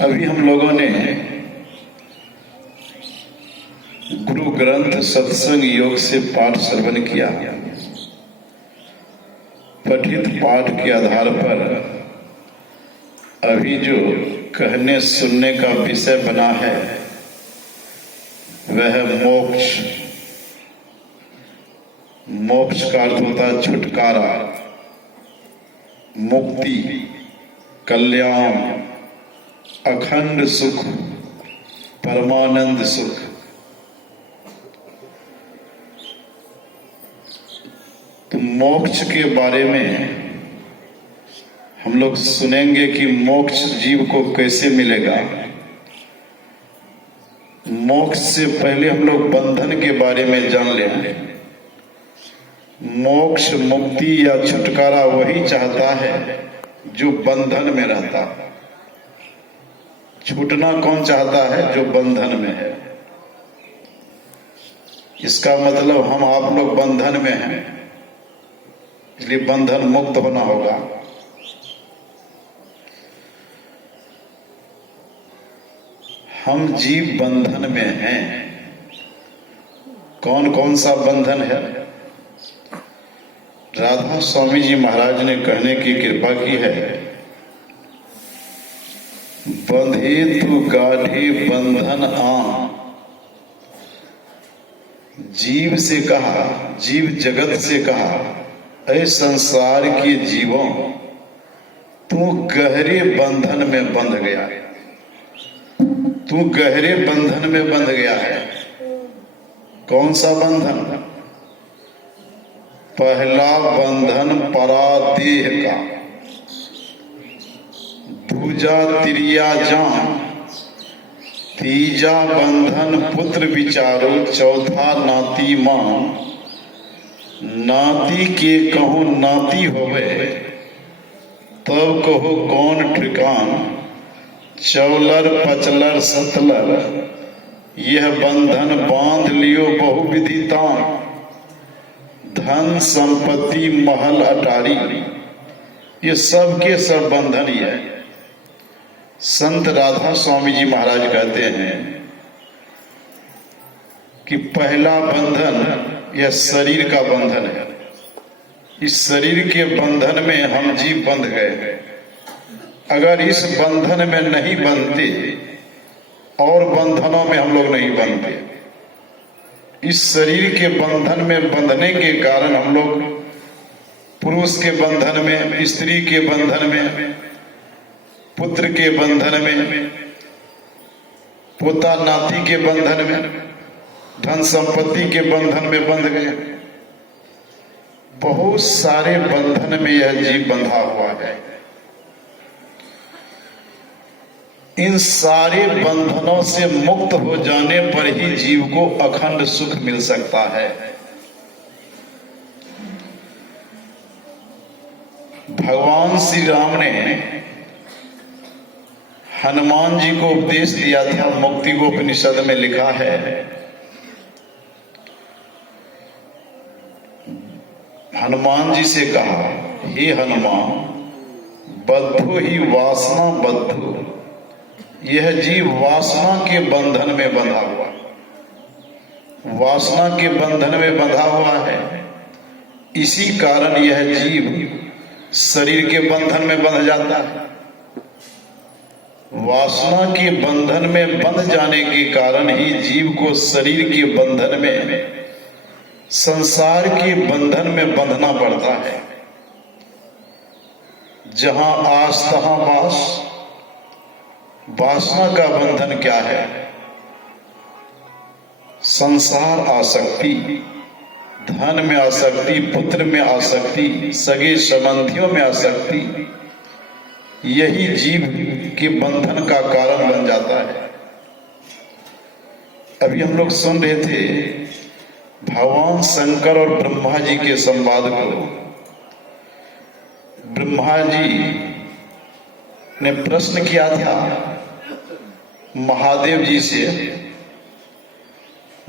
अभी हम लोगों ने गुरु ग्रंथ सत्संग योग से पाठ श्रवण किया। पठित पाठ के आधार पर अभी जो कहने सुनने का विषय बना है वह मोक्ष। मोक्ष का अर्थ होता है छुटकारा, मुक्ति, कल्याण, अखंड सुख, परमानंद सुख। तो मोक्ष के बारे में हम लोग सुनेंगे कि मोक्ष जीव को कैसे मिलेगा। मोक्ष से पहले हम लोग बंधन के बारे में जान लें। मोक्ष, मुक्ति या छुटकारा वही चाहता है जो बंधन में रहता है। छूटना कौन चाहता है? जो बंधन में है। इसका मतलब हम आप लोग बंधन में हैं, इसलिए बंधन मुक्त होना होगा। हम जीव बंधन में हैं। कौन कौन सा बंधन है? राधा स्वामी जी महाराज ने कहने की कृपा की है, बंधे तू गाढ़े बंधन आन। जीव से कहा, जीव जगत से कहा, ऐ संसार के जीवों, तू गहरे बंधन में बंध गया है। तू गहरे बंधन में बंध गया है। कौन सा बंधन? पहला बंधन परादेह का, दूजा तिरिया जान, तीजा बंधन पुत्र विचारो, चौथा नाती मान। नाती के कहो नाती होवे, तब कहो कौन ठिकान। चौलर पचलर सतलर, यह बंधन बांध लियो बहुविधि तान। धन संपत्ति महल अटारी, ये सब के सब बंधन ही है। संत राधा स्वामी जी महाराज कहते हैं कि पहला बंधन यह शरीर का बंधन है। इस शरीर के बंधन में हम जीव बंध गए। अगर इस बंधन में नहीं बंधते और बंधनों में हम लोग नहीं बंधते, इस शरीर के बंधन में बंधने के कारण हम लोग पुरुष के बंधन में, स्त्री के बंधन में, पुत्र के बंधन में, पोता नाती के बंधन में, धन संपत्ति के बंधन में बंध गए। बहुत सारे बंधन में यह जीव बंधा हुआ है। इन सारे बंधनों से मुक्त हो जाने पर ही जीव को अखंड सुख मिल सकता है। भगवान श्री राम ने हनुमान जी को उपदेश दिया था। मुक्ति को उपनिषद में लिखा है, हनुमान जी से कहा, हे हनुमान, बद्धो ही वासना बद्धो, यह जीव वासना के बंधन में बंधा हुआ, वासना के बंधन में बंधा हुआ है। इसी कारण यह जीव शरीर के बंधन में बंध जाता है। वासना के बंधन में बंध जाने के कारण ही जीव को शरीर के बंधन में, संसार के बंधन में बंधना पड़ता है। जहां आस तहां बास। वासना का बंधन क्या है? संसार आसक्ति, धन में आसक्ति, पुत्र में आसक्ति, सगे संबंधियों में आसक्ति, यही जीव के बंधन का कारण बन जाता है। अभी हम लोग सुन रहे थे भगवान शंकर और ब्रह्मा जी के संवाद को। ब्रह्मा जी ने प्रश्न किया था महादेव जी से।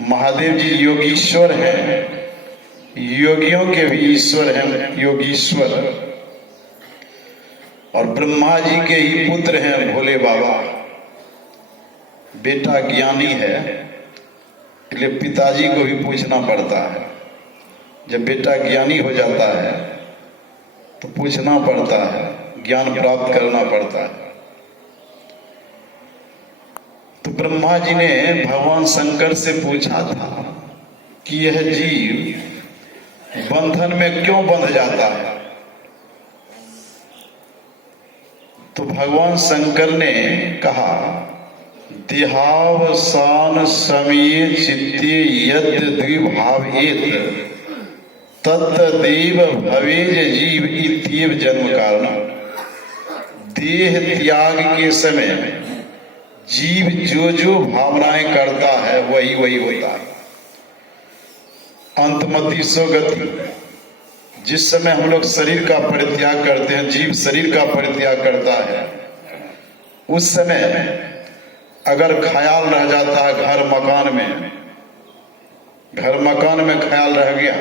महादेव जी योगीश्वर हैं, योगियों के भी ईश्वर हैं, योगीश्वर। और ब्रह्मा जी के ही पुत्र हैं भोले बाबा। बेटा ज्ञानी है, इसलिए पिताजी को भी पूछना पड़ता है। जब बेटा ज्ञानी हो जाता है तो पूछना पड़ता है, ज्ञान प्राप्त करना पड़ता है। तो ब्रह्मा जी ने भगवान शंकर से पूछा था कि यह जीव बंधन में क्यों बंध जाता है। तो भगवान शंकर ने कहा, देहावसान समय चित्ते यद द्विभावेत तत्तदेव भवेज जीव इत्येव जन्म कारण। देह त्याग के समय जीव जो जो भावनाएं करता है वही वही होता है। अंतमति स्वगति, जिस समय हम लोग शरीर का परित्याग करते हैं, जीव शरीर का परित्याग करता है, उस समय अगर ख्याल रह जाता है घर मकान में ख्याल रह गया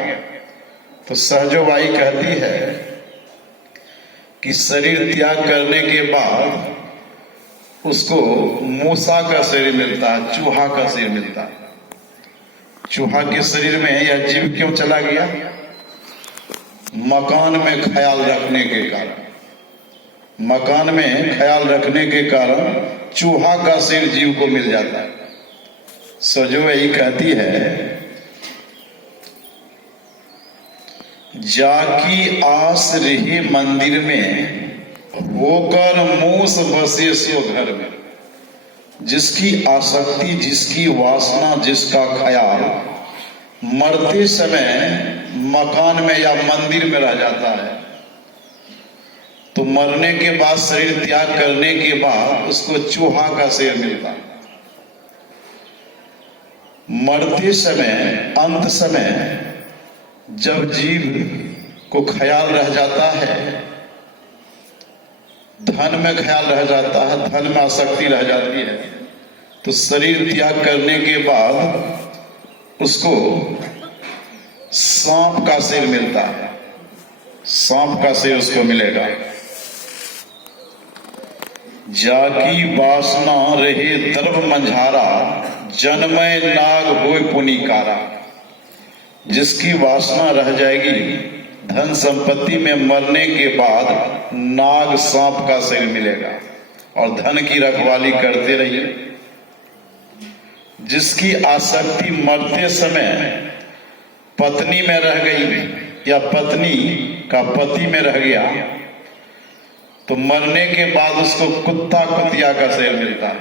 तो सहजो बाई कहती है कि शरीर त्याग करने के बाद उसको मूसा का शरीर मिलता है, चूहा का शरीर मिलता है। चूहा के शरीर में यह जीव क्यों चला गया? मकान में ख्याल रखने के कारण, मकान में ख्याल रखने के कारण चूहा का शरीर जीव को मिल जाता है। सजो यही कहती है, जाकी आस रही मंदिर में होकर मूस बसे सो घर में। जिसकी आसक्ति, जिसकी वासना, जिसका ख्याल मरते समय मकान में या मंदिर में रह जाता है, तो मरने के बाद, शरीर त्याग करने के बाद उसको चूहा का शरीर मिलता है। मरते समय, अंत समय जब जीव को ख्याल रह जाता है, धन में ख्याल रह जाता है, धन में आसक्ति रह जाती है, तो शरीर त्याग करने के बाद उसको सांप का शरीर मिलता है। सांप का शरीर उसको मिलेगा। जाकी वासना रहे दर्भ मंझारा, जन्मय नाग होय पुनिकारा। जिसकी वासना रह जाएगी, धन संपत्ति में मरने के बाद नाग सांप का शरीर मिलेगा और धन की रखवाली करते रहिए। जिसकी आसक्ति मरते समय पत्नी में रह गई या पत्नी का पति में रह गया, तो मरने के बाद उसको कुत्ता कुतिया का शरीर मिलता है।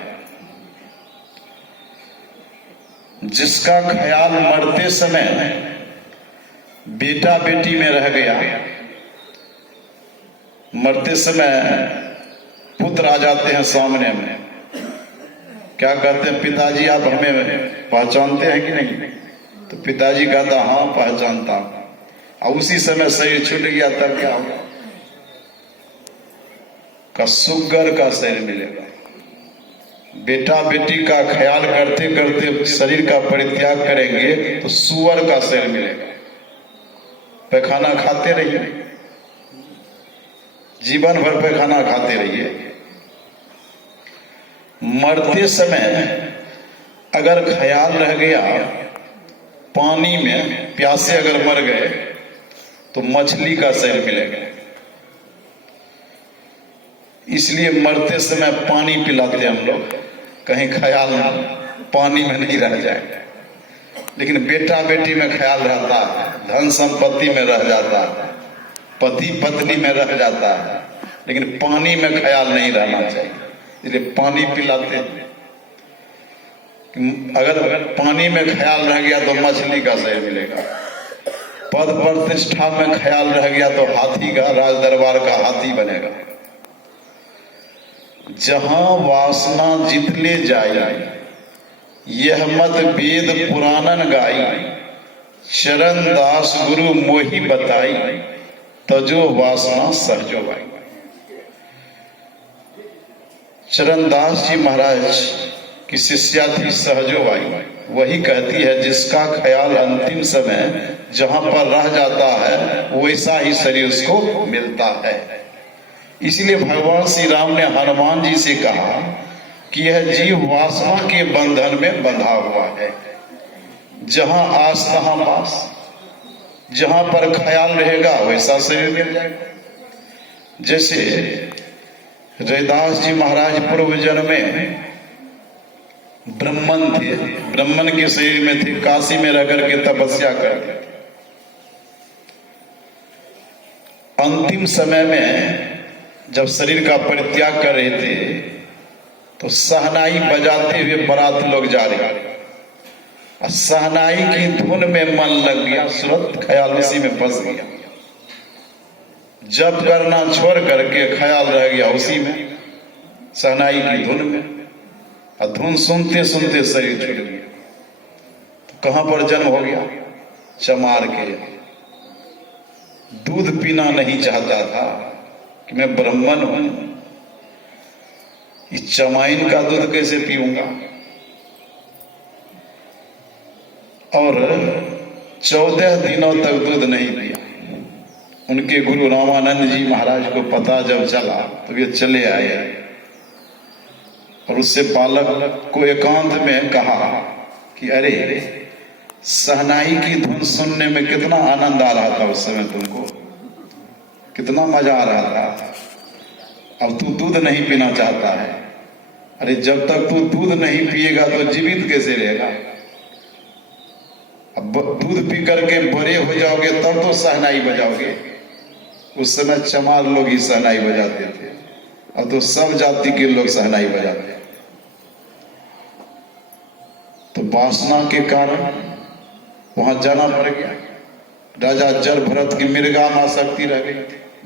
जिसका ख्याल मरते समय बेटा बेटी में रह गया, मरते समय पुत्र आ जाते हैं सामने में, क्या कहते हैं, पिताजी आप हमें पहचानते हैं कि नहीं? तो पिताजी कहता हाँ पहचानता हूं। और उसी समय शरीर छूट गया, तब क्या होगा? का सुगर का शरीर मिलेगा। बेटा बेटी का ख्याल करते करते शरीर का परित्याग करेंगे तो सुअर का शरीर मिलेगा। पैखाना खाते रहिए, जीवन भर पैखाना खाते रहिए। मरते समय अगर ख्याल रह गया, पानी में प्यासे अगर मर गए तो मछली का शरीर मिलेगा। इसलिए मरते समय पानी पिलाते हम लोग, कहीं ख्याल पानी में नहीं रह जाए। लेकिन बेटा बेटी में ख्याल रहता है, धन संपत्ति में रह जाता है, पति पत्नी में रह जाता है, लेकिन पानी में ख्याल नहीं रहना चाहिए, इसलिए पानी पिलाते हैं। अगर पानी में ख्याल रह गया तो मछली का शरीर मिलेगा। पद प्रतिष्ठा में ख्याल रह गया तो हाथी का, राज दरबार का हाथी बनेगा। जहां वासना जितले जाई, यह मत वेद पुराणन गाई। शरण दास गुरु मोहि बताई, तजो वासना सहजो बाई। चरणदास जी महाराज की शिष्या थी सहजो बाई। वही कहती है, जिसका ख्याल अंतिम समय जहां पर रह जाता है वैसा ही शरीर उसको मिलता है। इसलिए भगवान श्री राम ने हनुमान जी से कहा, कि यह जीव वासना के बंधन में बंधा हुआ है। जहां आस तहां पास, जहां पर ख्याल रहेगा वैसा शरीर मिल जाएगा। जैसे रैदास जी महाराज पूर्व जन्म में ब्राह्मण थे, ब्राह्मण के शरीर में थे, काशी में रह करके तपस्या करते थे। अंतिम समय में जब शरीर का परित्याग कर रहे थे तो सहनाई बजाते हुए बारात लोग जा रहे, और सहनाई की धुन में मन लग गया, सूरत ख्याल उसी में फंस गया। जब करना छोड़ करके ख्याल रह गया उसी में, सहनाई की धुन में, और धुन सुनते सुनते शरीर छूट गया। तो कहां पर जन्म हो गया? चमार के। दूध पीना नहीं चाहता था कि मैं ब्राह्मण हूं, इस चमाइन का दूध कैसे पीऊंगा। और 14 दिनों तक दूध नहीं पिया। उनके गुरु रामानंद जी महाराज को पता जब चला तो वे चले आए और उससे बालक को एकांत में कहा कि अरे सहनाई की धुन सुनने में कितना आनंद आ रहा था उस समय, तुमको कितना मजा आ रहा था, अब तू दूध नहीं पीना चाहता है। अरे जब तक तू दूध नहीं पिएगा तो जीवित कैसे रहेगा? अब दूध पी करके बड़े हो जाओगे तब तो सहनाई बजाओगे। उस समय चमार लोग ही सहनाई बजाते थे, अब तो सब जाति के लोग सहनाई बजाते। तो वासना के कारण वहां जाना पड़ गया। राजा जल भरत की मृगा में आसक्ति रह गई,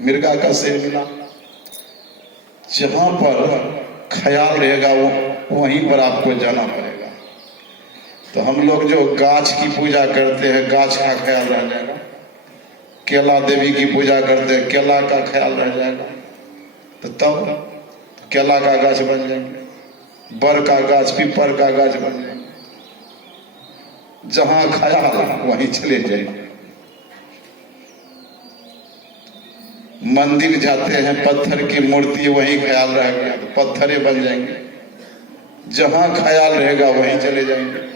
मृगा का शेर मिला। जहां पर ख्याल रहेगा वो वहीं पर आपको जाना पड़ेगा। तो हम लोग जो गाछ की पूजा करते हैं, गाछ का ख्याल रह जाएगा। केला देवी की पूजा करते हैं, केला का ख्याल रह जाएगा। तो तब केला का गाछ बन जाएंगे, बर का गाछ, पीपर का गाछ बन जाएंगे। जहां ख्याल वहीं चले जाएंगे। मंदिर जाते हैं, पत्थर की मूर्ति, वहीं ख्याल रह गया तो पत्थरे बन जाएंगे। जहां ख्याल रहेगा वहीं चले जाएंगे।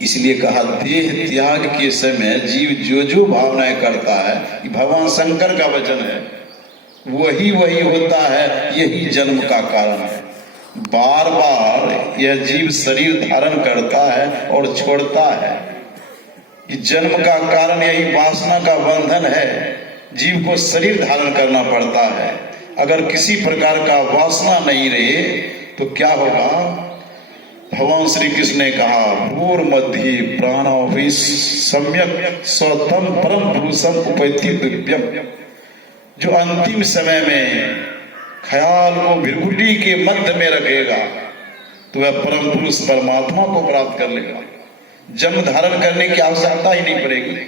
इसलिए कहा देह त्याग के समय जीव जो जो भावनाएं करता है, भगवान शंकर का वचन है, वही वही होता है, यही जन्म का कारण है। बार बार यह जीव शरीर धारण करता है और छोड़ता है। जन्म का कारण यही वासना का बंधन है। जीव को शरीर धारण करना पड़ता है। अगर किसी प्रकार का वासना नहीं रहे तो क्या होगा? भगवान श्री कृष्ण ने कहा भूर मध्य प्राणो सम्यक स्वतम परम पुरुषम उपैति दिव्यम। जो अंतिम समय में ख्याल को भृगुटी के मध्य में रखेगा तो वह परम पुरुष परमात्मा को प्राप्त कर लेगा। जन्म धारण करने की आवश्यकता ही नहीं पड़ेगी,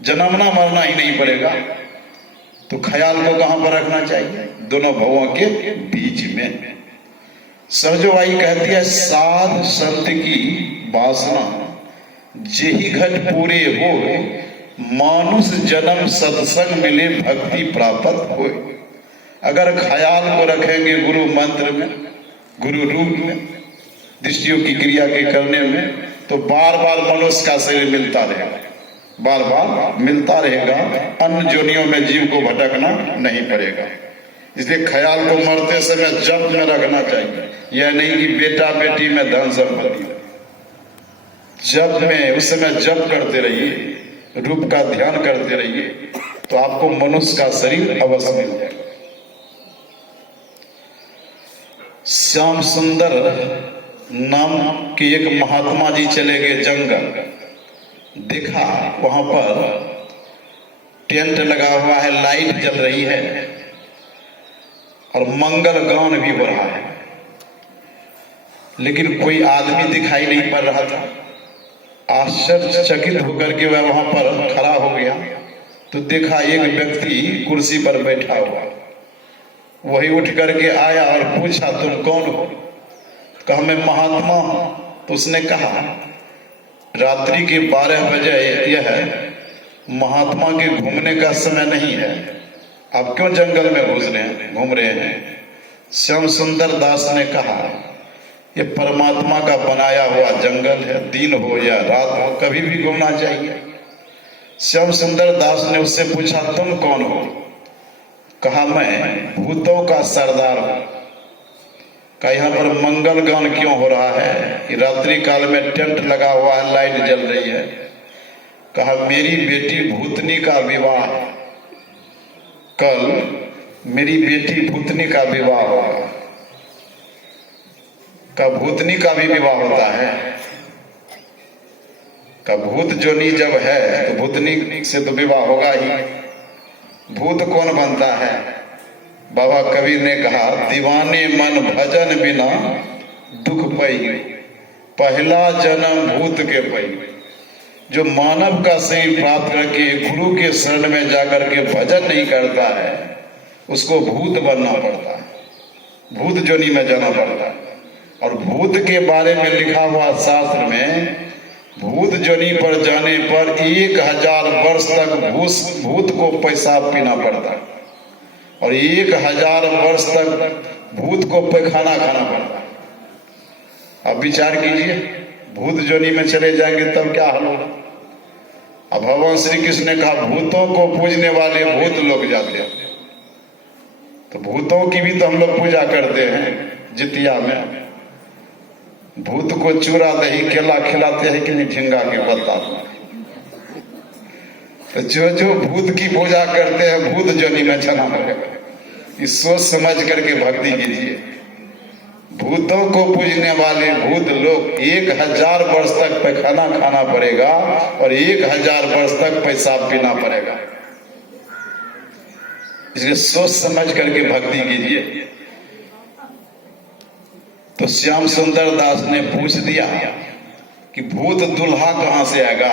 जन्मना मरना ही नहीं पड़ेगा। तो ख्याल को कहां पर रखना चाहिए? दोनों भवों के बीच में। सहजवाई कहती है साध संत की वासना जेहि घट पूरे हो, मानुष जन्म सत्संग मिले भक्ति प्राप्त हो। अगर ख्याल को रखेंगे गुरु मंत्र में, गुरु रूप में, दृष्टियों की क्रिया के करने में, तो बार बार मनुष्य का शरीर मिलता रहेगा, बार बार मिलता रहेगा। अन्य जोनियों में जीव को भटकना नहीं पड़ेगा। इसलिए ख्याल को मरते समय जप में रखना चाहिए। यह नहीं कि बेटा बेटी में धन संपत्ति, जप में उस समय जप करते रहिए, रूप का ध्यान करते रहिए, तो आपको मनुष्य का शरीर अवश्य मिल जाएगा। श्याम सुंदर नाम के एक महात्मा जी चले गए जंगल। देखा वहां पर टेंट लगा हुआ है, लाइट जल रही है और मंगल गान भी हो रहा है, लेकिन कोई आदमी दिखाई नहीं पड़ रहा था। आश्चर्यचकित होकर के वह वहां पर खड़ा हो गया तो देखा एक व्यक्ति कुर्सी पर बैठा हुआ। वही उठ करके आया और पूछा तुम कौन हो? कहा मैं महात्मा हूं। तो उसने कहा रात्रि के 12 बजे यह महात्मा के घूमने का समय नहीं है, आप क्यों जंगल में घूम रहे हैं? श्याम सुंदर दास ने कहा, ये परमात्मा का बनाया हुआ जंगल है, दिन हो या रात हो कभी भी घूमना चाहिए। श्याम सुंदर दास ने उससे पूछा, तुम कौन हो? कहा, मैं भूतों का सरदार हूं। कहा, यहाँ पर मंगल गान क्यों हो रहा है? रात्रि काल में टेंट लगा हुआ है, लाइट जल रही है। कहा, मेरी बेटी भूतनी का विवाह, कल मेरी बेटी भूतनी का विवाह होगा। का भूतनी का भी विवाह होता है? का भूत जोनी जब है तो भूतनी से तो विवाह होगा ही। भूत कौन बनता है? बाबा कबीर ने कहा, दीवाने मन भजन बिना दुख पई, पहला जन्म भूत के पई। जो मानव का शरीर प्राप्त करके गुरु के शरण में जाकर के भजन नहीं करता है, उसको भूत बनना पड़ता है, भूत जोनी में जाना पड़ता है। और भूत के बारे में लिखा हुआ शास्त्र में, भूत जोनी पर जाने पर 1000 वर्ष तक भूत को पेशाब पीना पड़ता है, और 1000 वर्ष तक भूत को पैखाना खाना पड़ता है। अब विचार कीजिए, भूत जोनी में चले जाएंगे तब क्या हाल होगा? अब भगवान श्री कृष्ण ने कहा, भूतों को पूजने वाले भूत लोग जाते हैं। तो भूतों की भी तो हम लोग पूजा करते हैं जितिया में। भूत को चूरा दही केला खिलाते हैं कि नहीं, झिंगा के पत्ता। तो जो भूत की पूजा करते हैं, भूत जोनी में चला पड़ेगा। इस सोच समझ करके भक्ति कीजिए। भूतों को पूजने वाले भूत लोग 1000 वर्ष तक पैखाना खाना पड़ेगा और 1000 वर्ष तक पेशाब पीना पड़ेगा। इसलिए सोच समझ करके भक्ति कीजिए। तो श्याम सुंदर दास ने पूछ दिया कि भूत दूल्हा कहां से आएगा?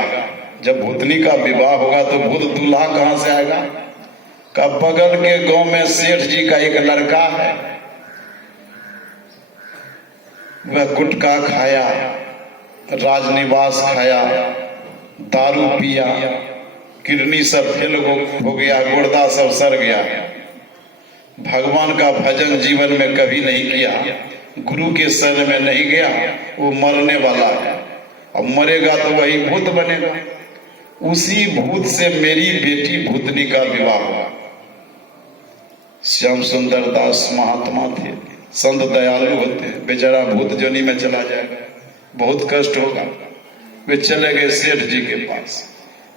जब भूतनी का विवाह होगा तो भूत दूल्हा कहां से आएगा? का बगल के गांव में सेठ जी का एक लड़का है, वह गुटखा खाया, राजनिवास खाया, दारू पिया, किडनी सब फेल हो गया, गुर्दा सब सड़ गया, भगवान का भजन जीवन में कभी नहीं किया, गुरु के शरण में नहीं गया, वो मरने वाला है। अब मरेगा तो वही भूत बनेगा। उसी भूत से मेरी बेटी भूतनी का विवाह हुआ। श्याम सुंदर दास महात्मा थे, संत दयालु होते, बेचारा भूत जोनी में चला जाएगा, बहुत कष्ट होगा। वे चले गए सेठ जी के पास,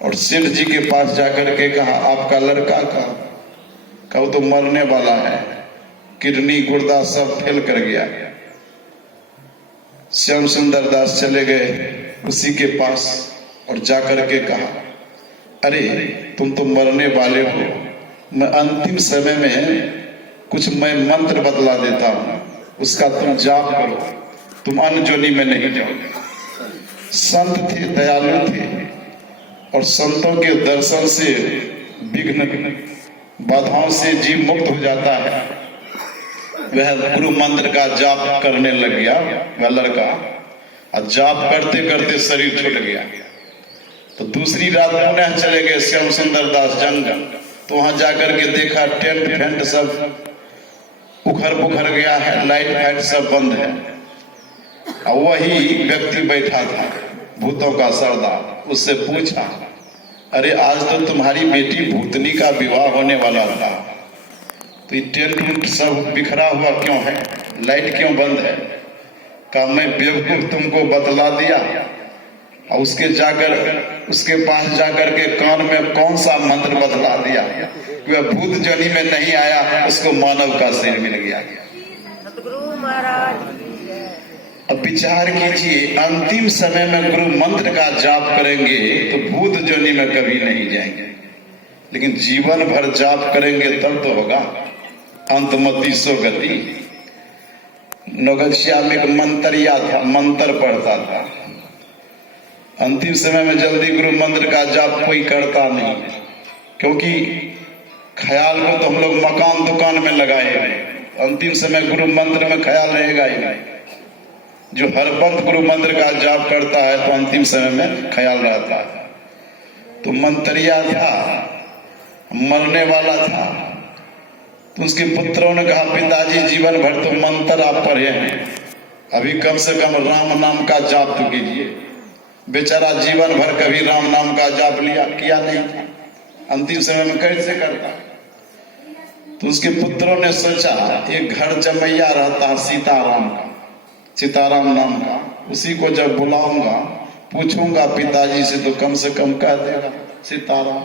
और सेठ जी के पास जाकर के कहा, आपका लड़का कहा, वो तो मरने वाला है, किडनी गुर्दा सब फेल कर गया। श्याम सुंदर दास चले गए उसी के पास और जाकर के कहा, अरे तुम तो मरने वाले हो, मैं अंतिम समय में कुछ मैं मंत्र बतला देता हूं, उसका तुम जाप करो, तुम अन्य जोनी में नहीं जाओगे। संत थे, दयालु थे, और संतों के दर्शन से विघ्न बाधाओं से जीव मुक्त हो जाता है। वह गुरु मंत्र का जाप करने लग गया वह लड़का, और जाप करते करते शरीर छूट गया। तो दूसरी रात पुनः चले गए श्याम सुंदर दास जंगल, तो वहां जाकर के देखा टेंट फेंट सब उखड़ पुखड़ गया है, लाइट फाइट सब बंद है, और वही व्यक्ति बैठा था भूतों का सरदार। उससे पूछा, अरे आज तो तुम्हारी बेटी भूतनी का विवाह होने वाला था, तो ये टेंट सब बिखरा हुआ क्यों है, लाइट क्यों बंद है? कहा, मैं बेवकूफ तुमको बतला दिया, और उसके पास जाकर के कान में कौन सा मंत्र बतला दिया, वह भूत जोनी में नहीं आया, उसको मानव का शरीर मिल गया। सतगुरु महाराज। अब विचार कीजिए, अंतिम समय में गुरु मंत्र का जाप करेंगे तो भूत जोनी में कभी नहीं जाएंगे, लेकिन जीवन भर जाप करेंगे तब तो होगा। अंतमति सो गति। नौगछिया में एक मंत्रिया था, मंत्र पढ़ता था। अंतिम समय में जल्दी गुरु मंत्र का जाप कोई करता नहीं, क्योंकि ख्याल को तो हम लोग मकान दुकान में लगाए हैं, अंतिम समय गुरु मंत्र में ख्याल रहेगा ही नहीं। जो हर वक्त गुरु मंत्र का जाप करता है तो अंतिम समय में ख्याल रहता है। तो मंत्रिया था, मरने वाला था, तो उसके पुत्रों ने कहा पिताजी जीवन भर तो मंत्र आप पढ़े हैं, अभी कम से कम राम नाम का जाप तो कीजिए। बेचारा जीवन भर कभी राम नाम का जाप किया नहीं था, अंतिम समय में कैसे करता। तो उसके पुत्रों ने सोचा एक घर जमैया रहता है सीताराम का, सीताराम नाम का, उसी को जब बुलाऊंगा पूछूंगा पिताजी से तो कम से कम कह देगा सीताराम।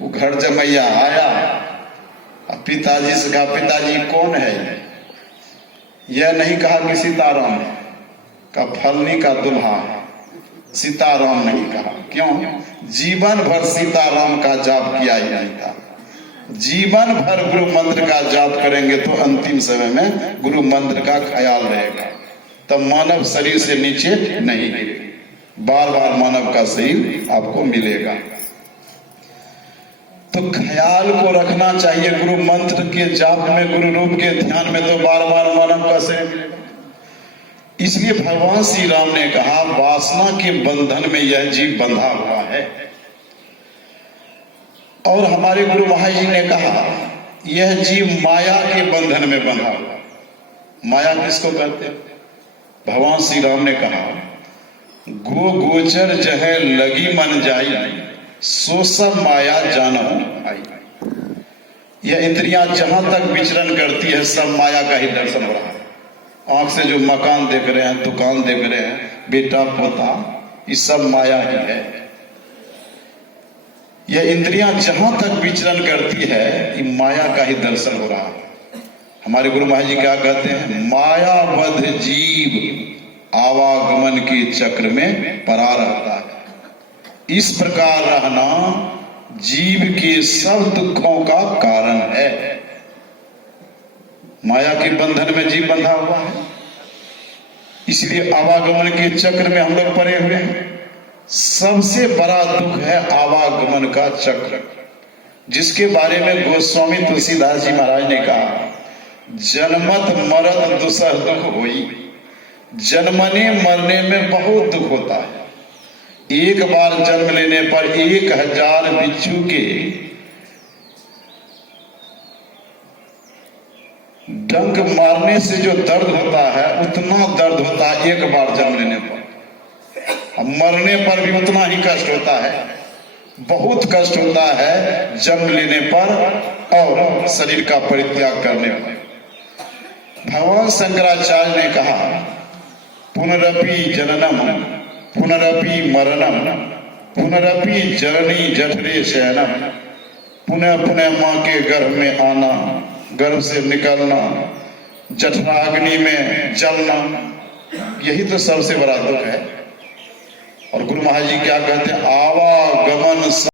वो घर जमैया आया, अब पिताजी से कहा पिताजी कौन है यह नहीं कहा कि सीताराम का फलनी का दुल्हा, सीताराम नहीं कहा। क्यों? जीवन भर सीताराम का जाप किया ही नहीं था। जीवन भर गुरु मंत्र का जाप करेंगे तो अंतिम समय में गुरु मंत्र का ख्याल रहेगा, तब मानव शरीर से नीचे नहीं गिरेगा, बार बार मानव का शरीर आपको मिलेगा। तो ख्याल को रखना चाहिए गुरु मंत्र के जाप में, गुरु रूप के ध्यान में, तो बार बार मानव का शरीर मिलेगा। इसलिए भगवान श्री राम ने कहा वासना के बंधन में यह जीव बंधा हुआ है। और हमारे गुरु महाराज जी ने कहा यह जीव माया के बंधन में बंधा हुआ। माया किसको कहते हैं? भगवान श्री राम ने कहा गो गोचर जहे लगी मन जाई, सो सब माया जानहु आई। यह इंद्रियां जहां तक विचरण करती है सब माया का ही दर्शन हो रहा है। आंख से जो मकान देख रहे हैं, दुकान देख रहे हैं, बेटा पोता, ये सब माया ही है। यह इंद्रियां जहां तक विचरण करती है ये माया का ही दर्शन हो रहा है। हमारे गुरु महाराज जी क्या कहते हैं? मायावध जीव आवागमन के चक्र में पड़ा रहता है। इस प्रकार रहना जीव के सब दुखों का कारण है। माया के बंधन में जीव बंधा हुआ है, इसलिए आवागमन के चक्र में हम लोग पड़े हुए हैं। सबसे बड़ा दुख है आवागमन का चक्र, जिसके बारे में गोस्वामी तुलसीदास जी महाराज ने कहा जन्मत मरत दुसह दुख होई। जन्मने मरने में बहुत दुख होता है। एक बार जन्म लेने पर 1000 बिच्छू के डंक मारने से जो दर्द होता है उतना दर्द होता है एक बार जन्म लेने पर। अब मरने पर भी उतना ही कष्ट होता है, बहुत कष्ट होता है जन्म लेने पर और शरीर का परित्याग करने पर। भगवान शंकराचार्य ने कहा पुनरपि जननम पुनरपि मरणम पुनरपि जननी जठरे शयनम। पुनः पुनः माँ के गर्भ में आना, गर्भ से निकलना, जठराग्नि में जलना, यही तो सबसे बड़ा दुख है। और गुरु महाराज जी क्या कहते हैं? आवागमन